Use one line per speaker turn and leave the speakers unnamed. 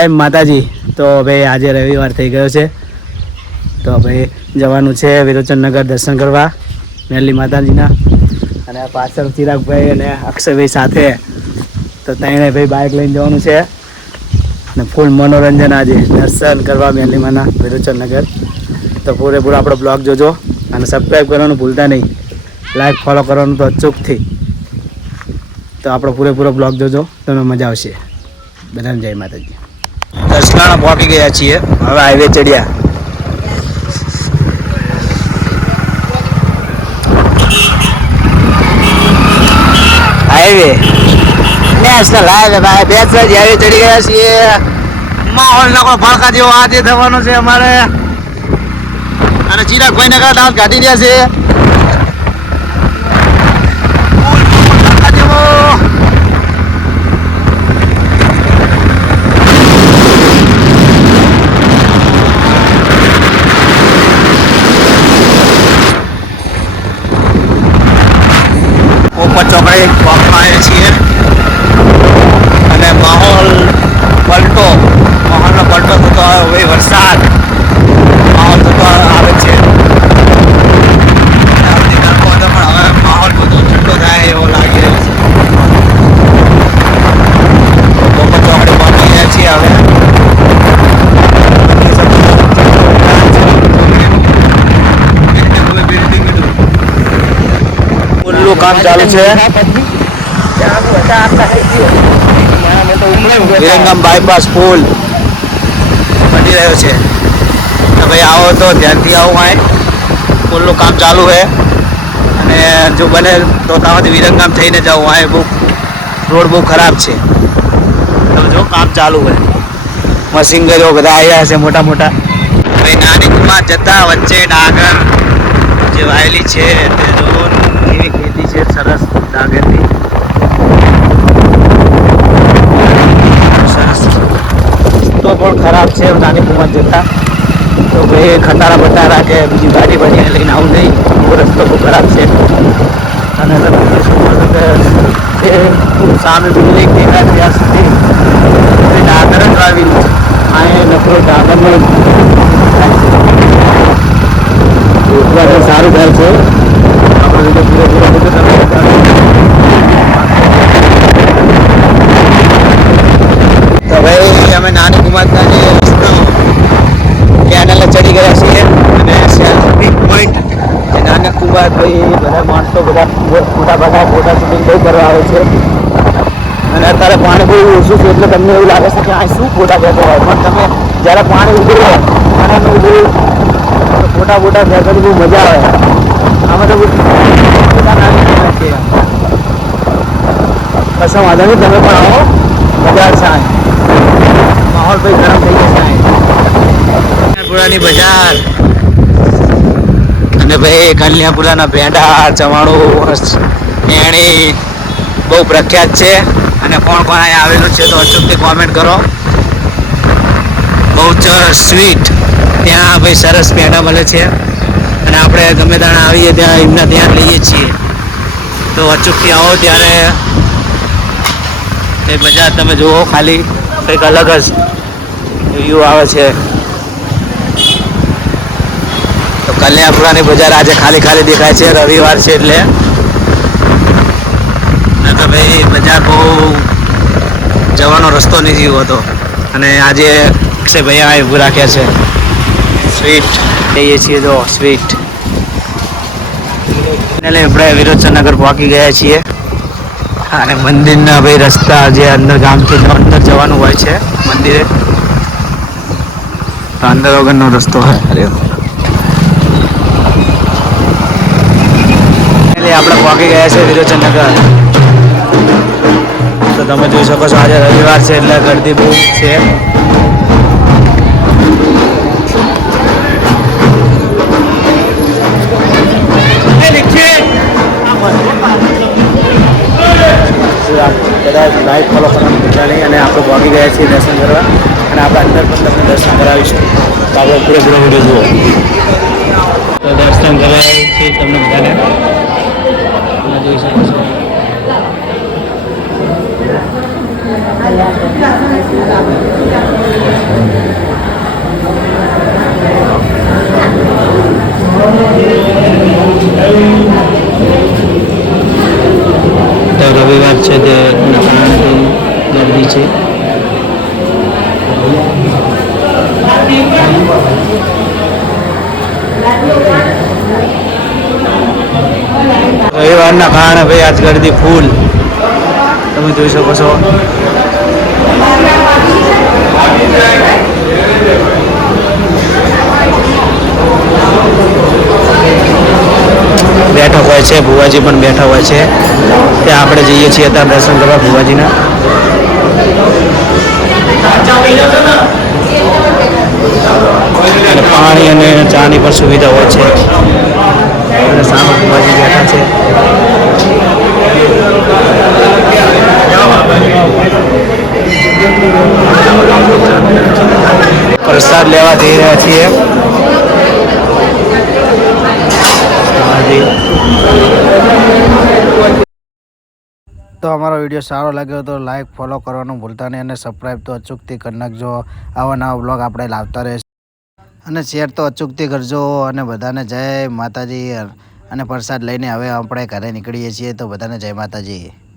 જય માતાજી, તો ભાઈ આજે રવિવાર થઈ ગયો છે. તો ભાઈ જવાનું છે વિરોચનનગર દર્શન કરવા મેલી માતાજીના. અને પાછળ ચિરાગભાઈ અને અક્ષયભાઈ સાથે, તો ત્યાં ભાઈ બાઇક લઈને જવાનું છે. અને ફૂલ મનોરંજન આજે, દર્શન કરવા મેલીમાના વિરોચનનગર. તો પૂરેપૂરો આપણો બ્લોગ જોજો અને સબસ્ક્રાઈબ કરવાનું ભૂલતા નહીં. લાઈક ફોલો કરવાનું તો અચૂકથી. તો આપણો પૂરેપૂરો બ્લોગ જોજો, તમને મજા આવશે. બધાને જય માતાજી. દસકાણા પહોંચી ગયા છીએ. હવે હાઈવે ચડ્યા. હાઈવે નેશનલ હાઈવે ભાઈ ચડી ગયા છીએ. માહોલ નકો ફાળકા જેવો આજે થવાનો છે અમારે. અને ચિરાગભાઈ નગર ડાન્સ કાઢી રહ્યા છે ફૂલ ફાળકા જેવો ઉપર ચોકડે પગમાં આવ્યા છીએ અને માહોલ પલટો માહોલનો પલટો થતો હવે વરસાદ માહોલ થતો આવે છે આવતીકાલ તો પણ હવે માહોલ બધો ઠંડો થાય એવો લાગી રહ્યો છે ઉપર ચોકડે પહોંચી ગયા છીએ હવે ફૂલ્લું કામ ચાલુ છે. બાયપાસ પુલ બની રહ્યો છે. ભાઈ આવો તો ધ્યાનથી આવો અહીં. પુલનું કામ ચાલુ છે. અને જો બને તો ત્યાંથી વિરંગામ થઈને જાઉં અહીં બહુ રોડ બહુ ખરાબ છે. તો જો કામ ચાલુ છે. મશીનગરો બધા આવ્યા છે મોટા મોટા. ભાઈ નાની જતા વચ્ચે ડાગર જે વાયેલી છે છે સરસ ડાંગરની. સરસ. તો પણ ખરાબ છે નાની કુમાર જતા. તો ભાઈ ખટારા બટારા કે બીજી ગાડી બની લઈને આવું નહીં. બહુ રસ્તો બહુ ખરાબ છે. અને તમે છો કે સામે બિલ્ડિંગ દેખાય ત્યાં સુધી. ડાગર જ આવી અહીંયા નકરો ડાંગરનો સારું થાય છે આપણે રીતે પૂરેપૂરો બધું તમે તો ભાઈ અમે નાની કુમારના જે રસ્તો કેનલે ચડી ગયા છીએ અને સેલ્ફી પોઈન્ટ જે કુમાર ભાઈ બધા માણસો બધા મોટા ભાગા ફોટા શૂટિંગ બહુ કરવા આવે છે. અને અત્યારે પાણી બહુ ઓછું છે, એટલે તમને એવું લાગે છે કે આ શું ફોટા કહેતો હોય પણ તમે જ્યારે પાણી ઉભું હોય પાણીનું ઉભું ફોટા ફોટા ખેંચવાની બહુ મજા આવે. આમાં તો કશો વાંધો નહીં, તમે પણ આવો. મજા છે માહોલ ભાઈ ગરમ થઈ જશે પુરાની બજાર. અને ભાઈ કલ્યાપુરાના ભેંડા, ચવાણું એણી બહુ પ્રખ્યાત છે. અને કોણ કોણ અહીંયા આવેલું છે તો અચૂકથી કોમેન્ટ કરો. બહુ જ સ્વીટ ત્યાં ભાઈ સરસ પેંડા મળે છે. અને આપણે ગમે ત્યાં આવીએ ત્યાં એમના ત્યાં લઈએ છીએ. તો અચૂકથી આવો ત્યારે. એ મજા તમે જુઓ ખાલી. કંઈક અલગ જ વ્યૂ આવે છે તો કલ્યાણપુરાની બજાર આજે ખાલી ખાલી દેખાય છે, રવિવાર છે એટલે. તો ભાઈ, બજાર બહુ જવાનો રસ્તો નથી એવો હતો. અને આજે છે ભાઈ આ ઊભું રાખ્યા છે. સ્વીટ કહીએ છીએ જો સ્વીટ એટલે આપણે વિરોચનગર પહોંચી ગયા છીએ. અને મંદિરના ભાઈ રસ્તા જે અંદર ગામથી અંદર જવાનું હોય છે મંદિરે. તો અંદર વગરનો રસ્તો હોય અરે એટલે આપણે પહોંચી ગયા છે વિરોચનનગર. તો તમે જોઈ શકો છો આજે રવિવાર છે એટલે ગરદી બહુ છે. કદાચ લાઈટ ફોલો કરવાનું ભૂલતા નહીં અને આપણે પહોંચી ગયા છીએ દર્શન કરવા. અને આપણે અંદર પણ તમને દર્શન કરાવીશું. તો આપણે પૂરેપૂરો વીડિયો જુઓ. તો દર્શન કરાવીએ છે તમને બધાને. તમે જોઈ શકો છો તો રવિવાર છે તે એના છે રવિવારના કારણે ભાઈ આજ ગરદી ફૂલ. તમે જોઈ શકો છો. બેઠક હોય છે, ભુવાજી પણ બેઠા હોય છે. ત્યાં આપણે જઈએ છીએ ત્યાં દર્શન કરવા ભુવાજીના. પાણી અને ચાની પણ સુવિધા હોય છે. અને સામે ભુવાજી બેઠા છે. પ્રસાદ લેવા જઈ રહ્યા છીએ. તો અમારો વીડિયો સારો લાગ્યો તો લાઈક ફોલો કરવાનું ભૂલતા નહીં અને સબસ્ક્રાઈબ તો અચૂકથી કરી નાખજો. આવા નવા બ્લોગ આપણે લાવતા રહેશે. અને શેર તો અચૂકથી કરજો અને બધાને જય માતાજી. અને પ્રસાદ લઈને હવે આપણે ઘરે નીકળીએ છીએ તો બધાને જય માતાજી.